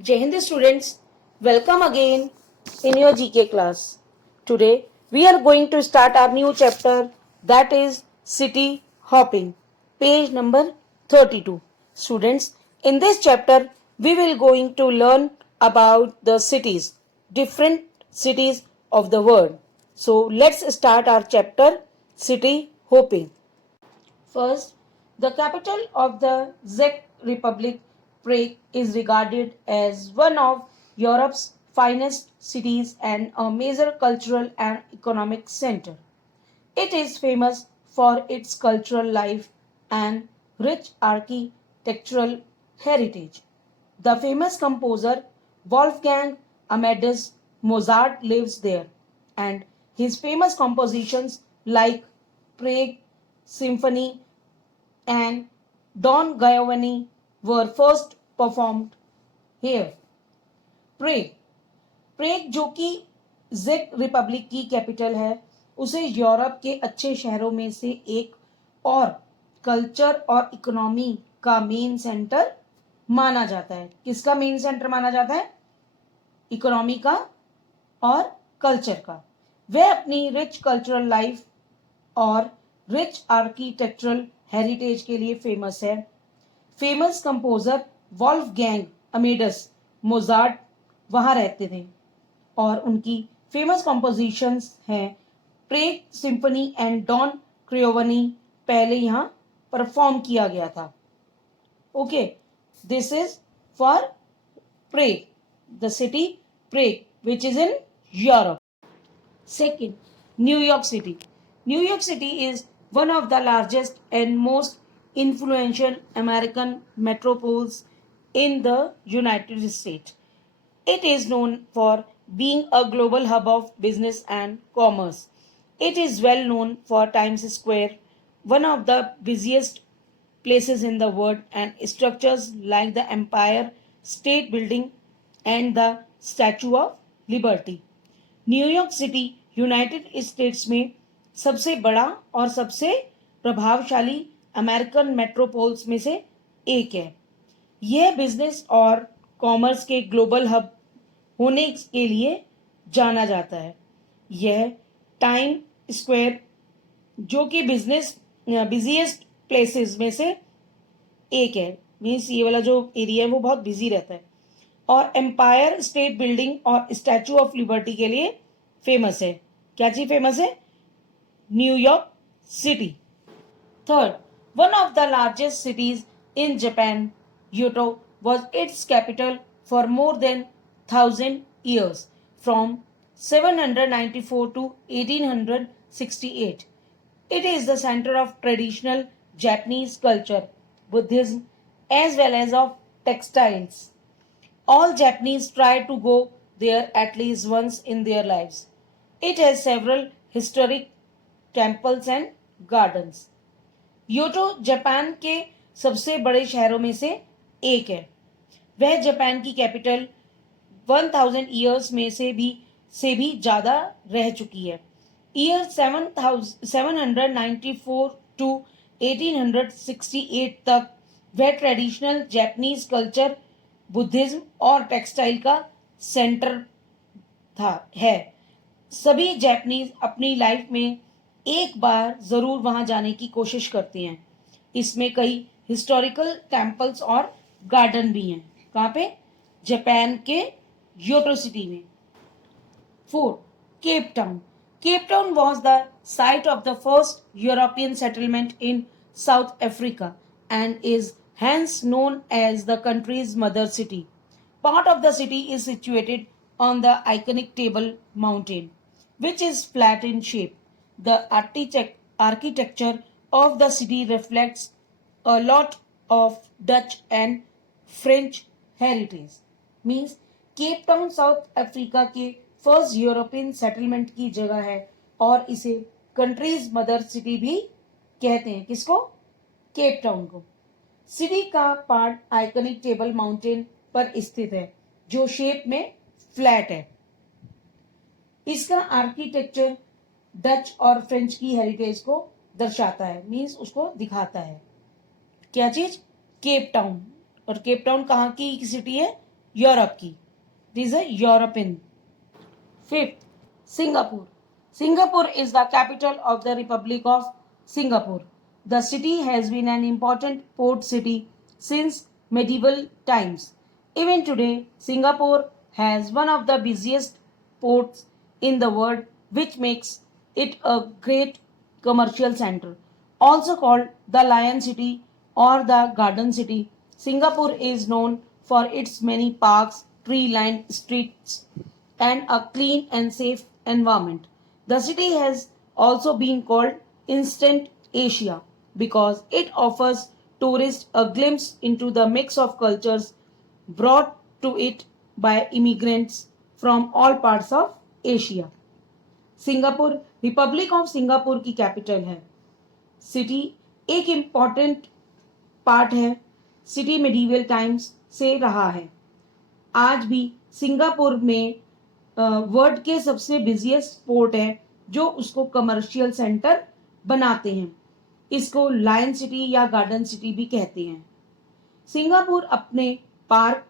Jai Hind students, welcome again in your GK class. Today we are going to start our new chapter, that is city hopping. Page number 32. Students, in this chapter we will going to learn about the cities, different cities of the world. So let's start our chapter, city hopping. First, the capital of the Czech Republic, Prague, is regarded as one of Europe's finest cities and a major cultural and economic center. It is famous for its cultural life and rich architectural heritage. The famous composer Wolfgang Amadeus Mozart lives there, and his famous compositions like Prague Symphony and Don Giovanni were first performed here. प्रेग प्रेग जो कि जेक Republic की capital है, उसे Europe के अच्छे शहरों में से एक और कल्चर और इकोनॉमी का मेन सेंटर माना जाता है. किसका मेन सेंटर माना जाता है? इकोनॉमी का और कल्चर का. वह अपनी रिच कल्चरल लाइफ और रिच आर्किटेक्चरल हेरिटेज के लिए फेमस है. Famous composer Wolfgang Amadeus Mozart वहां रहते थे और उनकी फेमस कॉम्पोजिशंस हैं प्रेग सिम्फनी एंड डॉन क्रियोवनी. पहले यहां परफॉर्म किया गया था. Okay, this is for Prague, the city Prague which is in Europe. Second, New York City. New York City is one of the largest and most influential American metropoles in the United States. It is known for being a global hub of business and commerce. It is well known for Times Square, one of the busiest places in the world, and structures like the Empire State Building and the Statue of Liberty. New York city United states में सबसे बड़ा और सबसे प्रभावशाली American मेट्रोपोल्स में से एक है. यह बिजनेस और कॉमर्स के ग्लोबल हब होने के लिए जाना जाता है. यह टाइम स्क्वायर जो कि बिजनेस बिजीएस्ट प्लेसेस में से एक है, मीन्स ये वाला जो एरिया है वो बहुत बिजी रहता है, और एम्पायर स्टेट बिल्डिंग और स्टैचू ऑफ लिबर्टी के लिए फेमस है. क्या चीज फेमस है? New York city. Third, one of the largest cities in Japan, Kyoto was its capital for more than 1000 years, from 794 to 1868. It is the center of traditional Japanese culture, Buddhism, as well as of textiles. All Japanese try to go there at least once in their lives. It has several historic temples and gardens. Kyoto Japan के सबसे बड़े शहरों में से एक है. वह Japan की कैपिटल 1000 ईयर्स में से भी ज़्यादा रह चुकी है. ईयर 794 टू 1868 तक वह ट्रेडिशनल जापानीज कल्चर, बुद्धिज्म और टेक्सटाइल का सेंटर है. सभी जापानीज अपनी लाइफ में एक बार जरूर वहां जाने की कोशिश करते हैं. इसमें कई हिस्टोरिकल टेम्पल्स और गार्डन भी हैं. कहाँ पे? जापान के योटो सिटी में. Fourth, Cape Town. Cape Town was the site of the first European settlement in South Africa and is hence known as the country's mother city. Part of the city is situated on the iconic Table Mountain, which is flat in shape. The architecture of the city reflects a lot of Dutch and French heritage. Means Cape Town south Africa के first European settlement की जगह है और इसे countries mother city भी कहते हैं. किसको? केप टाउन को. सिटी का पार्ट आइकनिक टेबल माउंटेन पर स्थित है जो शेप में फ्लैट है. इसका आर्किटेक्चर डच और फ्रेंच की हेरिटेज को दर्शाता है, मीन्स उसको दिखाता है. क्या चीज? Cape Town. और केप टाउन कहाँ की सिटी है? यूरोप की, this is European. Fifth, Singapore. Singapore is the capital of the Republic of Singapore. The city has been an important port city since medieval times. Even today, Singapore has one of the busiest ports in the world, which makes it a great commercial center. Also called the Lion City or the Garden City, Singapore is known for its many parks, tree-lined streets, and a clean and safe environment. The city has also been called Instant Asia because it offers tourists a glimpse into the mix of cultures brought to it by immigrants from all parts of Asia. Singapore, Republic of Singapore की capital है। City एक important part है, city medieval times से रहा है। आज भी Singapore में वर्ल्ड के सबसे बिजिएस्ट पोर्ट है जो उसको कमर्शियल सेंटर बनाते हैं। इसको लायन सिटी या गार्डन सिटी भी कहते हैं। सिंगापुर अपने पार्क,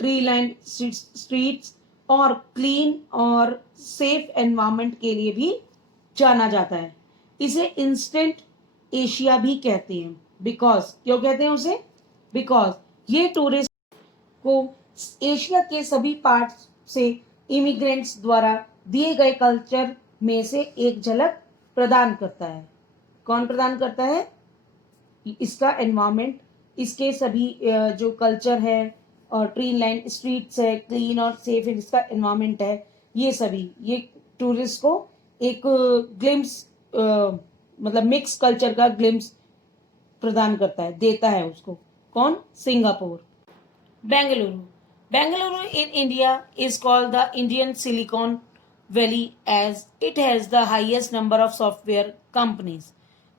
ट्री लैंड स्ट्रीट्स और क्लीन और सेफ एनवायरनमेंट के लिए भी जाना जाता है। इसे इंस्टेंट एशिया भी कहते हैं। बिकॉज क्यों कहते हैं उसे? बिकॉज ये टूरिस्ट को एशिया के सभी पार्ट से इमिग्रेंट्स द्वारा दिए गए कल्चर में से एक झलक प्रदान करता है। कौन प्रदान करता है? इसका एनवायरनमेंट, इसके सभी जो कल्चर है और ट्री लैंड स्ट्रीट्स है, क्लीन और सेफ इसका एनवायरनमेंट है, ये सभी ये टूरिस्ट को एक ग्लिम्स मतलब मिक्स कल्चर का ग्लिम्स प्रदान करता है, देता है उसको। कौन? Singapore. Bengaluru. Bengaluru in India is called the Indian Silicon Valley as it has the highest number of software companies.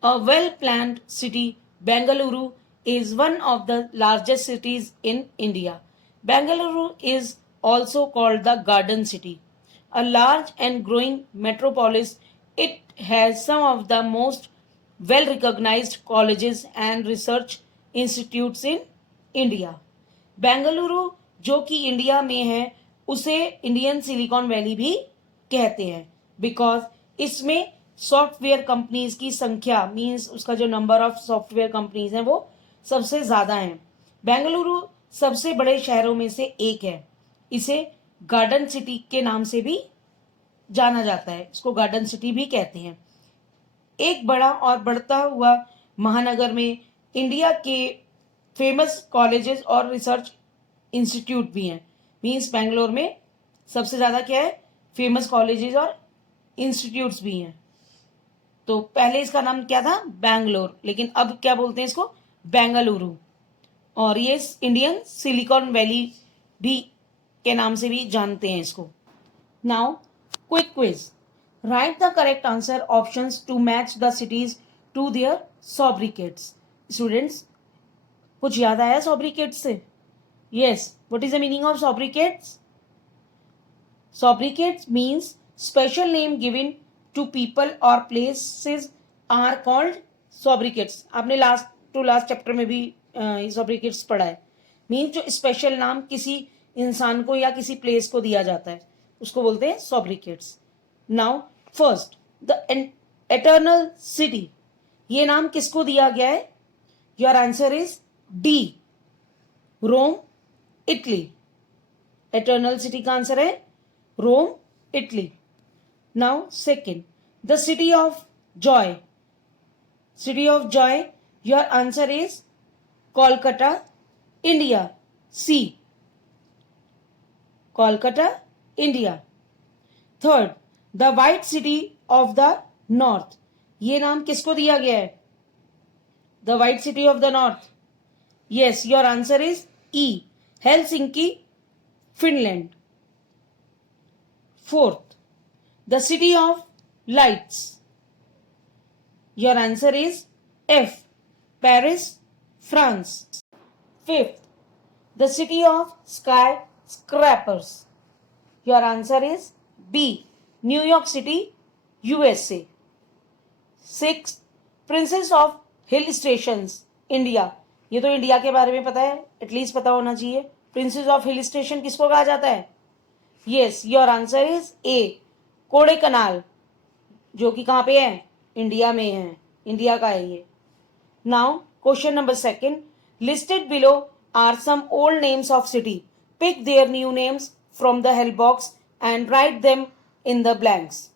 A well-planned city, Bengaluru is one of the largest cities in India. Bengaluru is also called the Garden City. A large and growing metropolis, it has some of the most well-recognized colleges and research institutes in India. Bengaluru जो कि India में है उसे Indian silicon valley भी कहते हैं because इसमें software companies की संख्या मींस उसका जो नंबर ऑफ सॉफ्टवेयर कंपनीज हैं वो सबसे ज़्यादा हैं। बेंगलुरु सबसे बड़े शहरों में से एक है। इसे गार्डन सिटी के नाम से भी जाना जाता है, इसको गार्डन सिटी भी कहते हैं। एक बड़ा और बढ़ता हुआ महानगर में इंडिया के फेमस कॉलेजेस और रिसर्च इंस्टीट्यूट भी हैं। मींस बेंगलोर में सबसे ज़्यादा क्या है? फेमस कॉलेजेस और इंस्टीट्यूट्स भी हैं। तो पहले इसका नाम क्या था? बैंगलोर, लेकिन अब क्या बोलते हैं इसको? बेंगलुरु। और ये इंडियन सिलिकॉन वैली भी के नाम से भी जानते हैं इसको। Now quick quiz, write the correct answer options to match the cities to their sobriquets. Students, कुछ याद आया सोब्रिकेट्स से? Yes, what is the meaning of sobriquets? Sobriquets means special name given to people और places are called sobriquets. आपने last to last chapter में भी सोब्रिकेट्स पढ़ा है। मीन्स जो स्पेशल नाम किसी इंसान को या किसी प्लेस को दिया जाता है उसको बोलते हैं sobriquets. Now first, the eternal city, ये नाम किसको दिया गया है? Your answer is D, Rome, Italy. Eternal city का आंसर है Rome, Italy. Now second, the city of joy, city of joy, your answer is Kolkata, India, C, Kolkata, India. Third, the white city of the north, ये नाम किसको दिया गया है? The white city of the north, yes, your answer is E, Helsinki, Finland. Fourth, the city of lights, your answer is F, Paris, France. Fifth, the city of skyscrapers, your answer is B, New York City, USA. Sixth, princess of hill stations, India, ये तो India के बारे में पता है, at least पता होना चाहिए। प्रिंसेस ऑफ हिल स्टेशन किसको कहा जाता है? Yes, your answer is a, कोडे कनाल, जो कि कहाँ पे है? इंडिया में है, इंडिया का है ये. Now question number second, listed below are some old names of city. Pick their new names from the help box and write them in the blanks.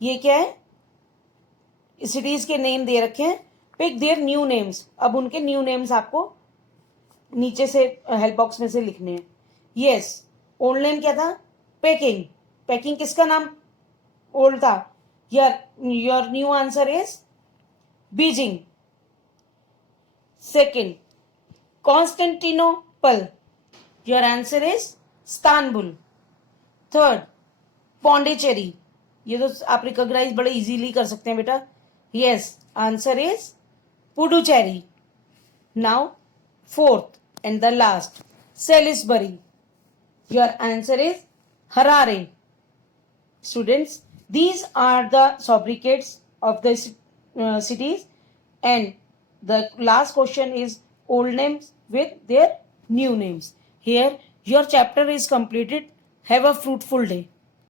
ये क्या है? सिटीज के नेम दे रखे हैं. Pick their new names. अब उनके new names आपको नीचे से हेल्प बॉक्स में से लिखने हैं. यस, ओल्ड नेम क्या था? पेकिंग. पेकिंग किसका नाम ओल्ड था? Your new answer is Beijing. Second, Constantinople. Your answer is Istanbul. Third, Pondicherry. ये तो आप रिकॉग्नाइज बड़े इजीली कर सकते हैं बेटा. Yes, answer is Puducherry. Now fourth and the last, Salisbury. Your answer is Harare. Students, these are the sobriquets of the cities, and the last question is old names with their new names. Here your chapter is completed. Have a fruitful day.